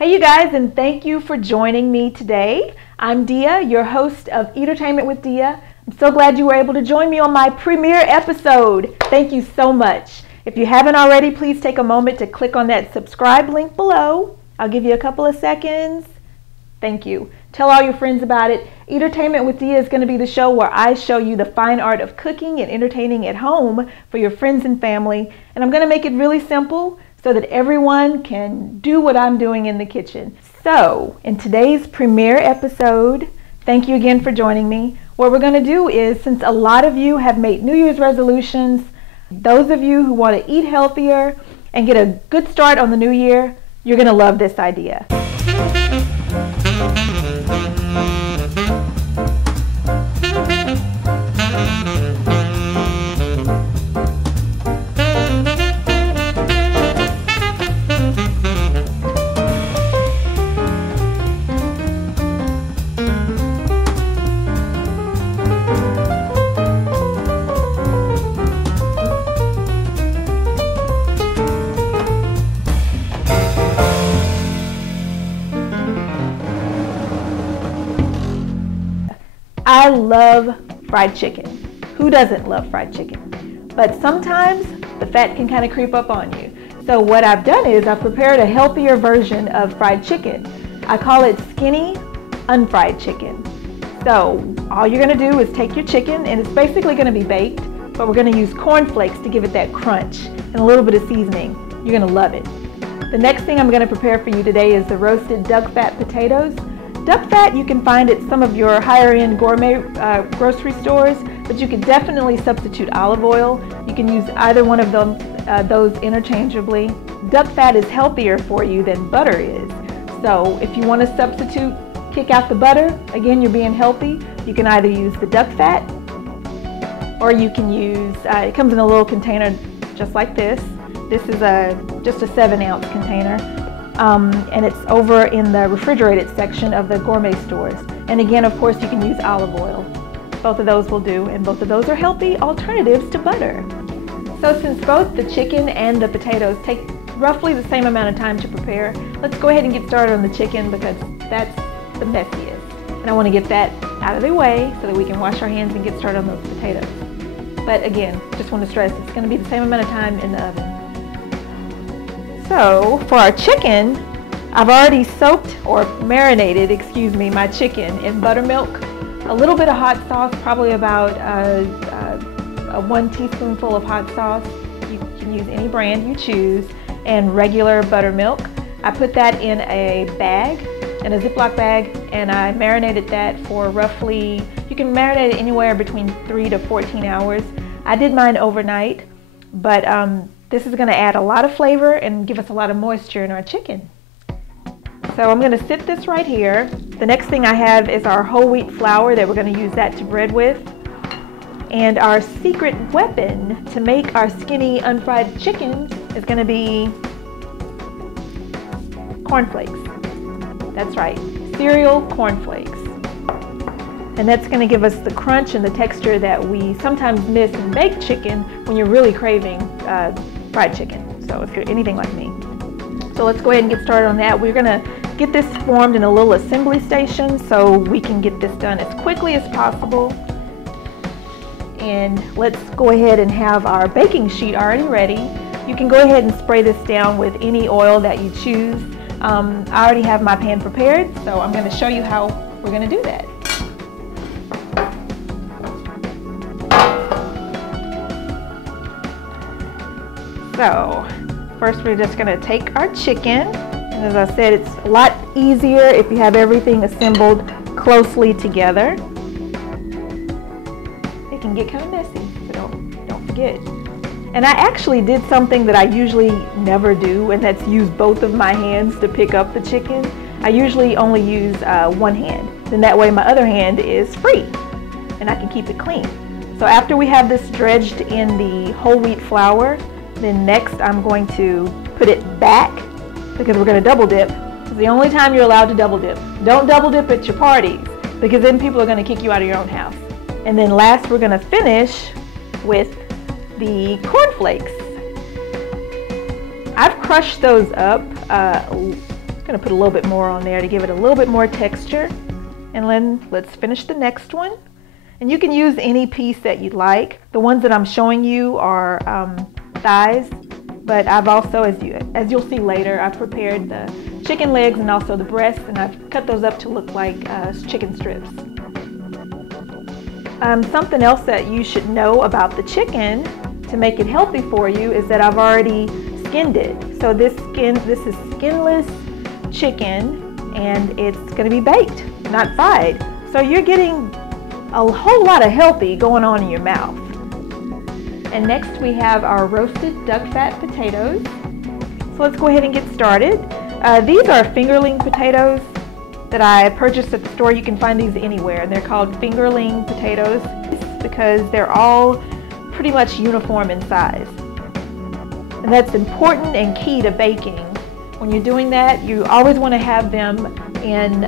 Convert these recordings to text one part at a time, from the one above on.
Hey you guys, and thank you for joining me today. I'm Deah, your host of Eatertainment with Deah. I'm so glad you were able to join me on my premiere episode. Thank you so much. If you haven't already, please take a moment to click on that subscribe link below. I'll give you a couple of seconds. Thank you. Tell all your friends about it. Eatertainment with Deah is going to be the show where I show you the fine art of cooking and entertaining at home for your friends and family. And I'm going to make it really simple so that everyone can do what I'm doing in the kitchen. So, in today's premiere episode, thank you again for joining me. What we're going to do is, since a lot of you have made New Year's resolutions, those of you who want to eat healthier and get a good start on the new year, you're going to love this idea. I love fried chicken. Who doesn't love fried chicken? But sometimes the fat can kind of creep up on you. So what I've done is I've prepared a healthier version of fried chicken. I call it skinny unfried chicken. So all you're going to do is take your chicken, and it's basically going to be baked, but we're going to use corn flakes to give it that crunch and a little bit of seasoning. You're going to love it. The next thing I'm going to prepare for you today is the roasted duck fat potatoes. Duck fat you can find at some of your higher-end gourmet grocery stores, but you can definitely substitute olive oil. You can use either one of them, those interchangeably. Duck fat is healthier for you than butter is. So if you want to substitute, kick out the butter, again you're being healthy, you can either use the duck fat or you can use, it comes in a little container just like this. This is just a 7-ounce container. And it's over in the refrigerated section of the gourmet stores. And again, of course, you can use olive oil. Both of those will do, and both of those are healthy alternatives to butter. So since both the chicken and the potatoes take roughly the same amount of time to prepare, let's go ahead and get started on the chicken because that's the messiest. And I want to get that out of the way so that we can wash our hands and get started on those potatoes. But again, just want to stress, it's going to be the same amount of time in the oven. So for our chicken, I've already soaked or marinated, my chicken in buttermilk, a little bit of hot sauce, probably about a 1 teaspoonful of hot sauce. You can use any brand you choose, and regular buttermilk. I put that in a bag, in a Ziploc bag, and I marinated that for roughly, you can marinate it anywhere between 3 to 14 hours. I did mine overnight, but this is going to add a lot of flavor and give us a lot of moisture in our chicken. So I'm going to sit this right here. The next thing I have is our whole wheat flour that we're going to use that to bread with. And our secret weapon to make our skinny unfried chicken is going to be cornflakes. That's right, cereal cornflakes. And that's going to give us the crunch and the texture that we sometimes miss in baked chicken when you're really craving fried chicken, so if you're anything like me. So let's go ahead and get started on that. We're going to get this formed in a little assembly station so we can get this done as quickly as possible. And let's go ahead and have our baking sheet already ready. You can go ahead and spray this down with any oil that you choose. I already have my pan prepared, so I'm going to show you how we're going to do that. So first we're just going to take our chicken, and as I said, it's a lot easier if you have everything assembled closely together. It can get kind of messy, so don't forget. And I actually did something that I usually never do, and that's use both of my hands to pick up the chicken. I usually only use one hand, then that way my other hand is free and I can keep it clean. So after we have this dredged in the whole wheat flour, then next I'm going to put it back because we're going to double dip. It's the only time you're allowed to double dip. Don't double dip at your parties because then people are going to kick you out of your own house. And then last we're going to finish with the cornflakes. I've crushed those up. It's going going to put a little bit more on there to give it a little bit more texture. And then let's finish the next one. And you can use any piece that you'd like. The ones that I'm showing you are thighs, but I've also, as you'll see later, I've prepared the chicken legs and also the breasts, and I've cut those up to look like chicken strips. Something else that you should know about the chicken to make it healthy for you is that I've already skinned it. So this is skinless chicken, and it's going to be baked, not fried. So you're getting a whole lot of healthy going on in your mouth. And next we have our roasted duck fat potatoes. So let's go ahead and get started. These are fingerling potatoes that I purchased at the store. You can find these anywhere, and they're called fingerling potatoes because they're all pretty much uniform in size. And that's important and key to baking. When you're doing that, you always want to have them in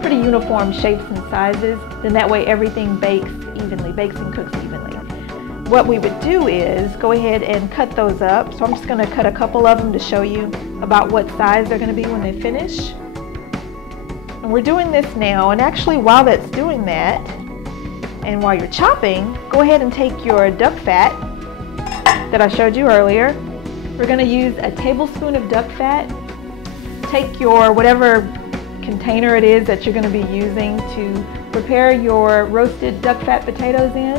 pretty uniform shapes and sizes. Then that way everything bakes and cooks evenly. What we would do is go ahead and cut those up. So I'm just going to cut a couple of them to show you about what size they're going to be when they finish. And we're doing this now, and actually while that's doing that, and while you're chopping, go ahead and take your duck fat that I showed you earlier. We're going to use a tablespoon of duck fat. Take your whatever container it is that you're going to be using to prepare your roasted duck fat potatoes in.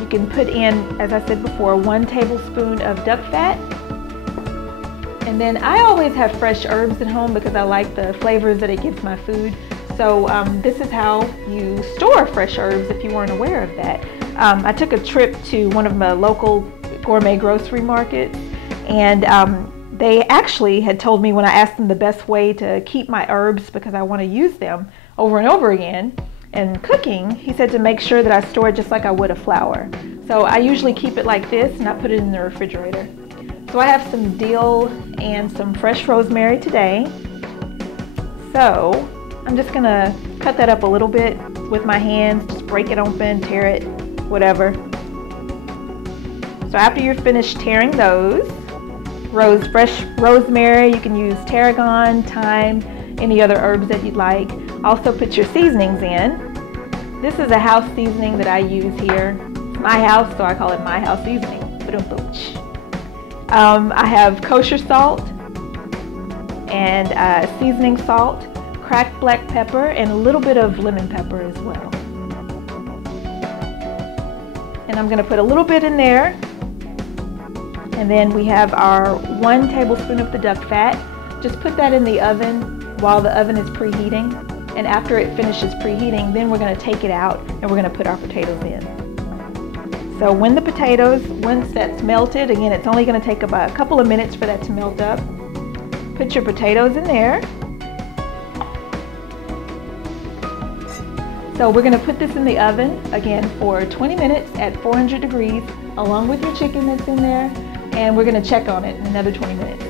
You can put in, as I said before, 1 tablespoon of duck fat. And then I always have fresh herbs at home because I like the flavors that it gives my food. So this is how you store fresh herbs if you weren't aware of that. I took a trip to one of my local gourmet grocery markets, and they actually had told me when I asked them the best way to keep my herbs, because I want to use them over and over again, and cooking, he said to make sure that I store it just like I would a flour. So I usually keep it like this, and I put it in the refrigerator. So I have some dill and some fresh rosemary today. So I'm just going to cut that up a little bit with my hands, just break it open, tear it, whatever. So after you're finished tearing those, fresh rosemary, you can use tarragon, thyme, any other herbs that you'd like. Also put your seasonings in. This is a house seasoning that I use here. It's my house, so I call it my house seasoning. I have kosher salt and seasoning salt, cracked black pepper, and a little bit of lemon pepper as well. And I'm going to put a little bit in there. And then we have our 1 tablespoon of the duck fat. Just put that in the oven while the oven is preheating. And after it finishes preheating, then we're going to take it out and we're going to put our potatoes in. So once that's melted, again, it's only going to take about a couple of minutes for that to melt up. Put your potatoes in there. So we're going to put this in the oven, again, for 20 minutes at 400 degrees, along with your chicken that's in there. And we're going to check on it in another 20 minutes.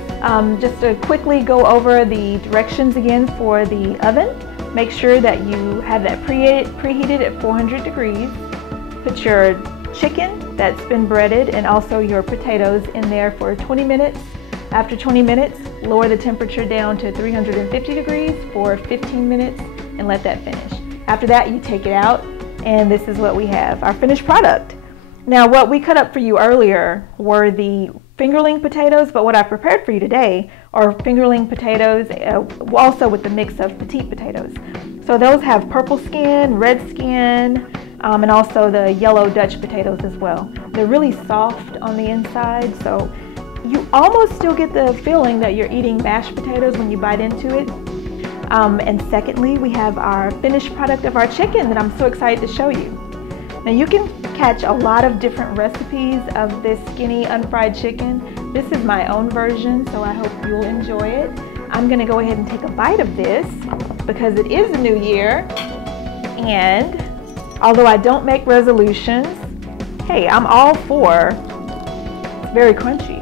Just to quickly go over the directions again for the oven. Make sure that you have that preheated at 400 degrees. Put your chicken that's been breaded and also your potatoes in there for 20 minutes. After 20 minutes, lower the temperature down to 350 degrees for 15 minutes and let that finish. After that, you take it out, and this is what we have, our finished product. Now, what we cut up for you earlier were the fingerling potatoes, but what I prepared for you today are fingerling potatoes, also with the mix of petite potatoes. So those have purple skin, red skin, and also the yellow Dutch potatoes as well. They're really soft on the inside, so you almost still get the feeling that you're eating mashed potatoes when you bite into it. And secondly, we have our finished product of our chicken that I'm so excited to show you. Now you can catch a lot of different recipes of this skinny unfried chicken. This is my own version, so I hope you'll enjoy it. I'm going to go ahead and take a bite of this because it is a new year, and although I don't make resolutions, hey, I'm all for, it's very crunchy,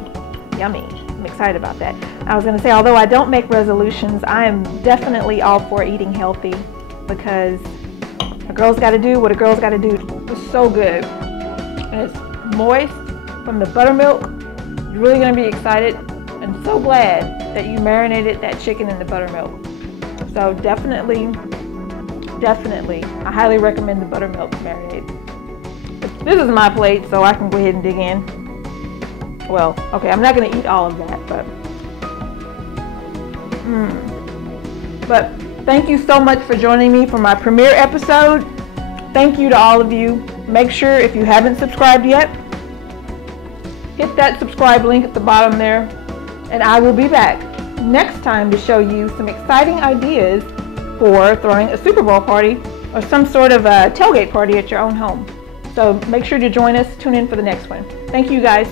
yummy. I'm excited about that. I was going to say, although I don't make resolutions, I am definitely all for eating healthy because a girl's got to do what a girl's got to do. It's so good. And it's moist from the buttermilk. You're really going to be excited and so glad that you marinated that chicken in the buttermilk. So definitely, I highly recommend the buttermilk marinade. This is my plate, so I can go ahead and dig in. Well, okay, I'm not going to eat all of that, but thank you so much for joining me for my premiere episode. Thank you to all of you. Make sure, if you haven't subscribed yet, hit that subscribe link at the bottom there, and I will be back next time to show you some exciting ideas for throwing a Super Bowl party or some sort of a tailgate party at your own home. So make sure to join us. Tune in for the next one. Thank you, guys.